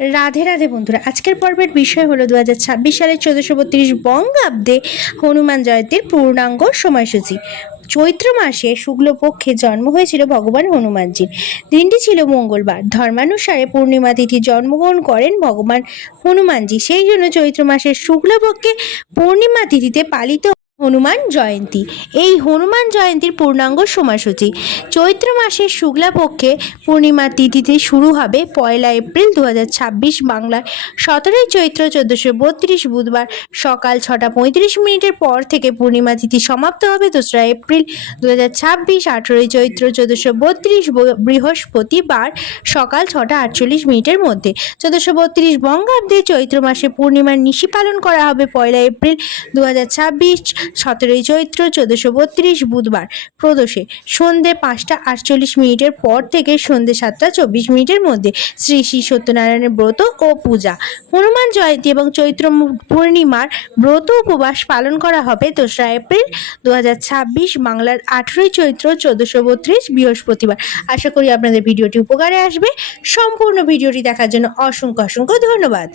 রাধে রাধে বন্ধুরা, আজকের পর্বের বিষয় হলো 2026 সালের 1432 বঙ্গাব্দে হনুমান জয়ন্তীর পূর্ণাঙ্গ সময়সূচি। চৈত্র মাসে শুক্লপক্ষে জন্ম হয়েছিল ভগবান হনুমানজির। দিনটি ছিল মঙ্গলবার। ধর্মানুসারে পূর্ণিমা তিথি জন্মগ্রহণ করেন ভগবান হনুমানজি। সেই জন্য চৈত্র মাসের শুক্লপক্ষে পূর্ণিমা তিথিতে পালিত হনুমান জয়ন্তী। এই হনুমান জয়ন্তীর পূর্ণাঙ্গ সময়সূচি চৈত্র মাসের শুক্লাপক্ষে পূর্ণিমা তিথিতে শুরু হবে 1 এপ্রিল 2026 বাংলার 17 চৈত্র 1432 বুধবার সকাল 6:35 পর থেকে পূর্ণিমা তিথি সমাপ্ত হবে 2 এপ্রিল 2026 18 চৈত্র 1432 বৃহস্পতিবার সকাল 6:48 মধ্যে। 1432 বঙ্গাব্দে চৈত্র মাসে পূর্ণিমার নিশি পালন করা হবে 1 এপ্রিল 2026 17 চৈত্র 1432 বুধবার প্রদোষে সন্ধে 5:48 পর থেকে সন্ধে 7:24 মধ্যে। শ্রী শ্রী সত্যনারায়ণের ব্রত ও পূজা। হনুমান জয়ন্তী এবং চৈত্র পূর্ণিমার ব্রত উপবাস পালন করা হবে 2 এপ্রিল 2026 বাংলার 18 চৈত্র 1432 বৃহস্পতিবার। আশা করি আপনাদের ভিডিওটি উপকারে আসবে। সম্পূর্ণ ভিডিওটি দেখার জন্য অসংখ্য ধন্যবাদ।